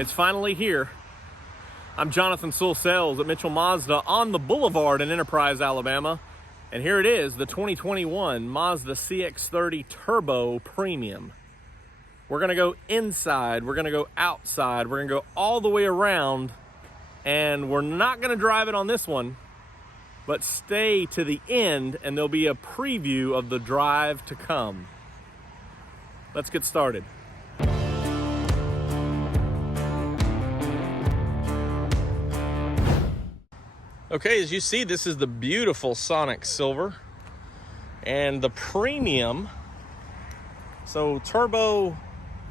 It's finally here. I'm Jonathan Sewell at Mitchell Mazda on the Boulevard in Enterprise, Alabama. And here it is, the 2021 Mazda CX-30 Turbo Premium. We're gonna go inside, we're gonna go outside, we're gonna go all the way around, and we're not gonna drive it on this one, but stay to the end and there'll be a preview of the drive to come. Let's get started. Okay, as you see, this is the beautiful Sonic Silver and the Premium. So Turbo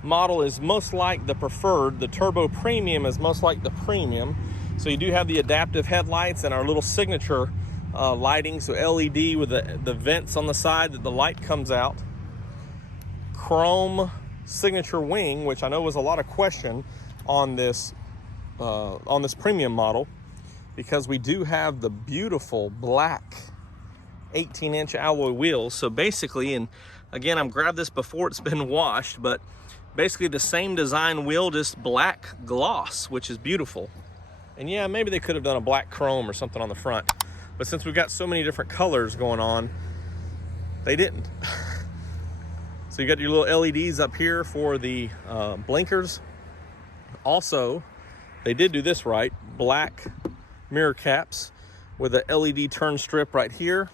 model is most like the preferred. The Turbo Premium is most like the Premium. So you do have the adaptive headlights and our little signature lighting, so LED with the vents on the side that the light comes out. Chrome signature wing, which I know was a lot of question on this Premium model, because we do have the beautiful black 18-inch alloy wheels. So basically, and again, I've grabbed this before it's been washed, but basically the same design wheel, just black gloss, which is beautiful. And yeah, maybe they could have done a black chrome or something on the front, but since we've got so many different colors going on, they didn't. So you got your little LEDs up here for the blinkers. Also, they did do this right, black mirror caps with a LED turn strip right here.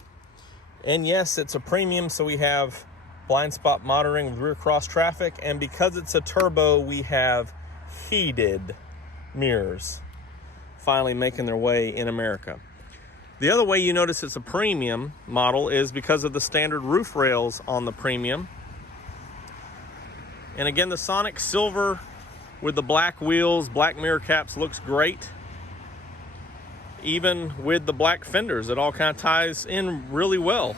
And yes, it's a Premium, so we have blind spot monitoring with rear cross traffic, and because it's a turbo, we have heated mirrors finally making their way in America. The other way you notice it's a Premium model is because of the standard roof rails on the Premium. And again, the Sonic Silver with the black wheels, black mirror caps looks great. Even with the black fenders, it all kind of ties in really well,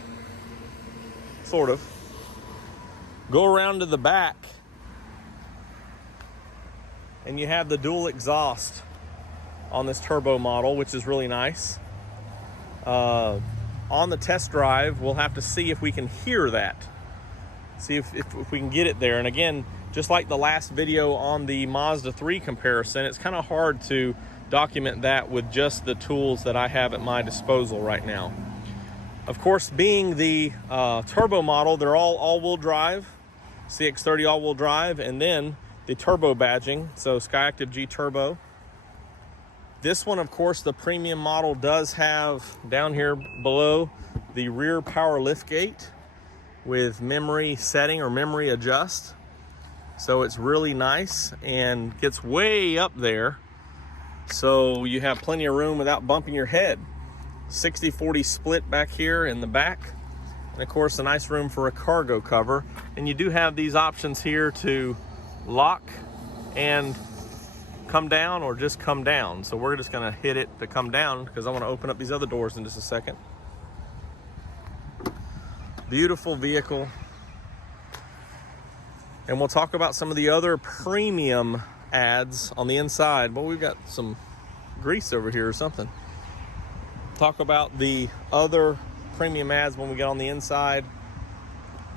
sort of. Go around to the back, and you have the dual exhaust on this turbo model, which is really nice. On the test drive, we'll have to see if we can hear that. See if we can get it there. And again, just like the last video on the Mazda 3 comparison, it's kind of hard to document that with just the tools that I have at my disposal right now. Of course, being the turbo model, they're all-wheel drive, CX-30 all-wheel drive, and then the turbo badging, so Skyactiv G Turbo. This one, of course, the Premium model does have down here below the rear power liftgate with memory setting or memory adjust. So it's really nice and gets way up there, so you have plenty of room without bumping your head. 60-40 split back here in the back, and of course a nice room for a cargo cover. And you do have these options here to lock and come down or just come down. So we're just gonna hit it to come down because I want to open up these other doors in just a second. Beautiful vehicle. And we'll talk about some of the other Premium ads on the inside. Well, we've got some grease over here or something. Talk about the other Premium ads when we get on the inside.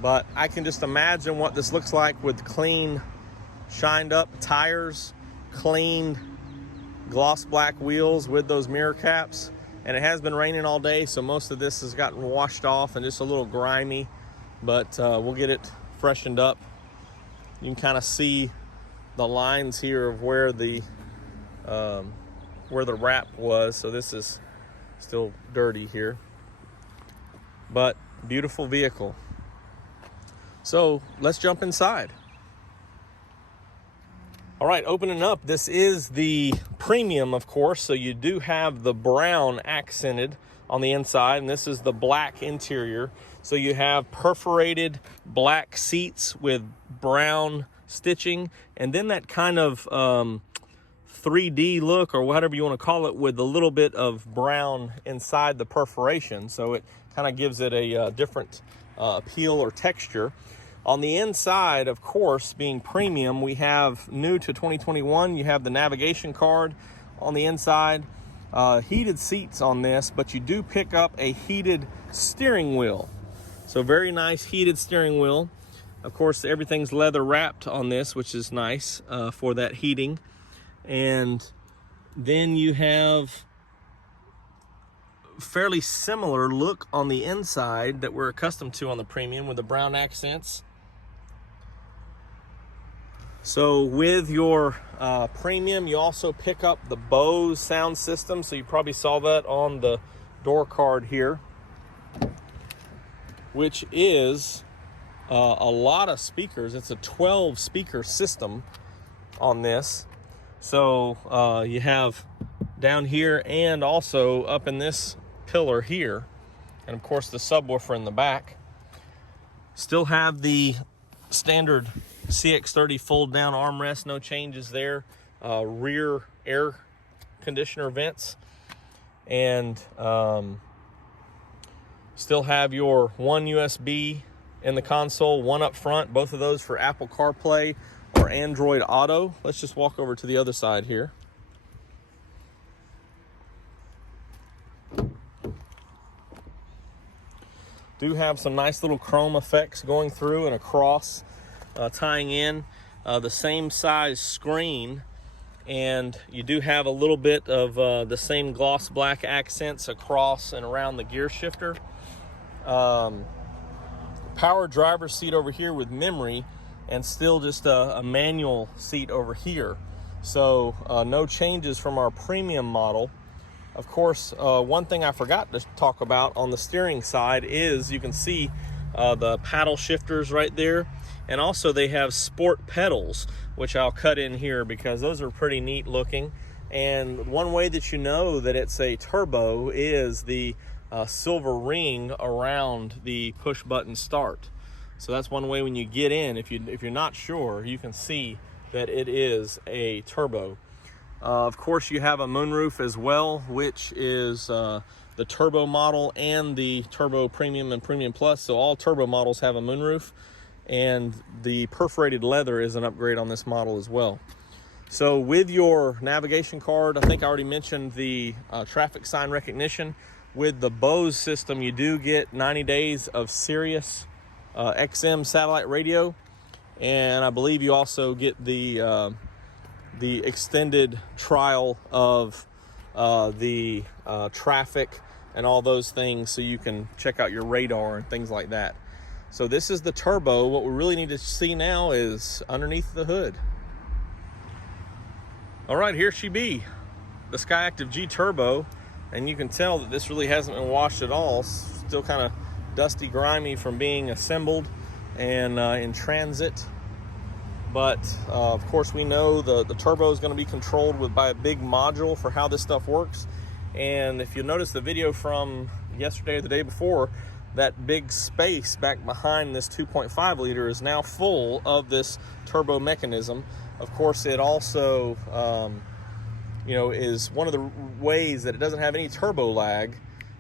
But I can just imagine what this looks like with clean, shined up tires, clean gloss black wheels with those mirror caps. And it has been raining all day, so most of this has gotten washed off and just a little grimy, but we'll get it freshened up. You can kind of see the lines here of where the wrap was, so this is still dirty here, but beautiful vehicle. So let's jump inside. All right, opening up, this is the Premium, of course, so you do have the brown accented on the inside, and this is the black interior. So you have perforated black seats with brown stitching, and then that kind of 3D look, or whatever you want to call it, with a little bit of brown inside the perforation. So it kind of gives it a different appeal or texture. On the inside, of course, being Premium, we have new to 2021, you have the navigation card on the inside, heated seats on this, but you do pick up a heated steering wheel. So very nice heated steering wheel. Of course, everything's leather wrapped on this, which is nice for that heating. And then you have fairly similar look on the inside that we're accustomed to on the premium with the brown accents. So with your premium, you also pick up the Bose sound system. So you probably saw that on the door card here, which is a lot of speakers. It's a 12 speaker system on this. So you have down here and also up in this pillar here, and of course the subwoofer in the back. Still have the standard CX-30 fold down armrest, no changes there. Rear air conditioner vents, and still have your one USB in the console, one up front, both of those for Apple CarPlay or Android Auto. Let's just walk over to the other side here. Do have some nice little chrome effects going through and across, tying in the same size screen, and you do have a little bit of the same gloss black accents across and around the gear shifter. Power driver's seat over here with memory, and still just a manual seat over here. So no changes from our premium model. Of course, one thing I forgot to talk about on the steering side is you can see the paddle shifters right there, and also they have sport pedals, which I'll cut in here because those are pretty neat looking. And one way that you know that it's a turbo is the silver ring around the push button start. So that's one way when you get in, if you're not sure, you can see that it is a turbo. Of course, you have a moonroof as well, which is the turbo model and the turbo premium and premium plus. So all turbo models have a moonroof, and the perforated leather is an upgrade on this model as well. So with your navigation card, I think I already mentioned the traffic sign recognition. With the Bose system, you do get 90 days of Sirius XM satellite radio, and I believe you also get the extended trial of the traffic and all those things, so you can check out your radar and things like that. So this is the turbo. What we really need to see now is underneath the hood. All right, here she be, the Skyactiv G Turbo, and you can tell that this really hasn't been washed at all. Still kind of dusty, grimy from being assembled and in transit. But of course, we know the turbo is going to be controlled by a big module for how this stuff works. And if you notice the video from yesterday or the day before, that big space back behind this 2.5 liter is now full of this turbo mechanism. Of course, it also is one of the ways that it doesn't have any turbo lag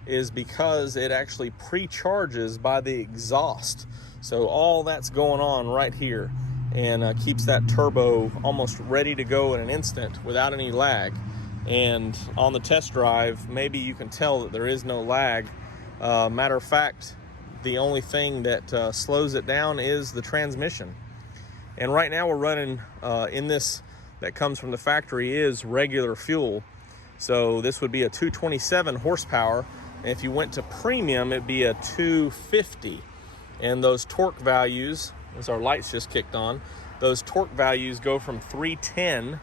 is because it actually pre-charges by the exhaust. So all that's going on right here, and keeps that turbo almost ready to go in an instant without any lag. And on the test drive, maybe you can tell that there is no lag. Matter of fact, the only thing that slows it down is the transmission. And right now we're running in this that comes from the factory is regular fuel. So this would be a 227 horsepower. And if you went to premium, it'd be a 250. And those torque values, as our lights just kicked on, those torque values go from 310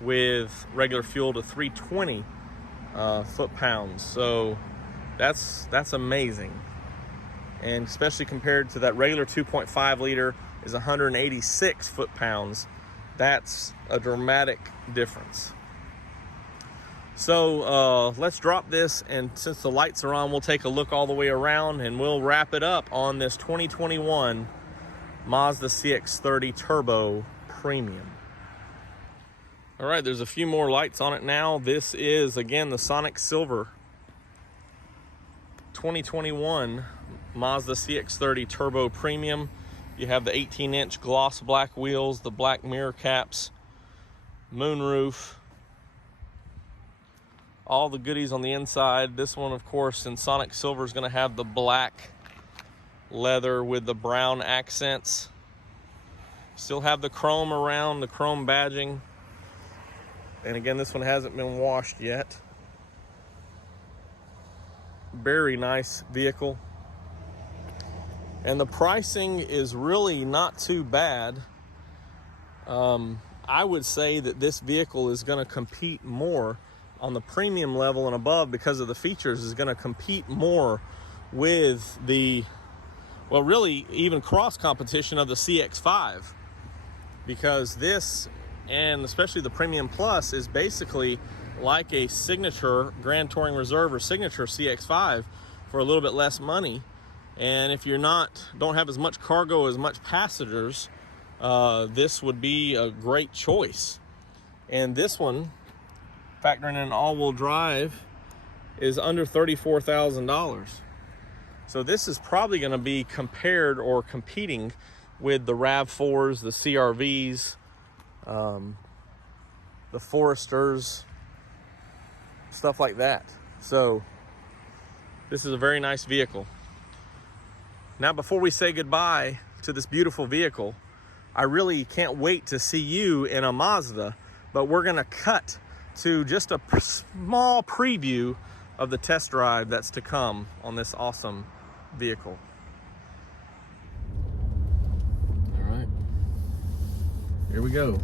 with regular fuel to 320 foot-pounds. So that's amazing. And especially compared to that regular 2.5 liter is 186 foot-pounds. That's a dramatic difference. So let's drop this, and since the lights are on, we'll take a look all the way around, and we'll wrap it up on this 2021 Mazda CX-30 Turbo Premium. All right, there's a few more lights on it now. This is, again, the Sonic Silver 2021 Mazda CX-30 Turbo Premium. You have the 18-inch gloss black wheels, the black mirror caps, moonroof, all the goodies on the inside. This one, of course, in Sonic Silver is going to have the black leather with the brown accents. Still have the chrome around, the chrome badging. And again, this one hasn't been washed yet. Very nice vehicle. And the pricing is really not too bad. I would say that this vehicle is going to compete more on the premium level and above because of the features, is going to compete more with the, well, really even cross competition of the CX-5, because this, and especially the Premium Plus, is basically like a signature Grand Touring Reserve or signature CX-5 for a little bit less money. And if you're don't have as much cargo, as much passengers, this would be a great choice. And this one, factoring in all-wheel drive, is under $34,000. So this is probably going to be compared or competing with the RAV4s, the CRVs, the Foresters, stuff like that. So this is a very nice vehicle. Now, before we say goodbye to this beautiful vehicle, I really can't wait to see you in a Mazda, but we're gonna cut to just a small preview of the test drive that's to come on this awesome vehicle. All right, here we go.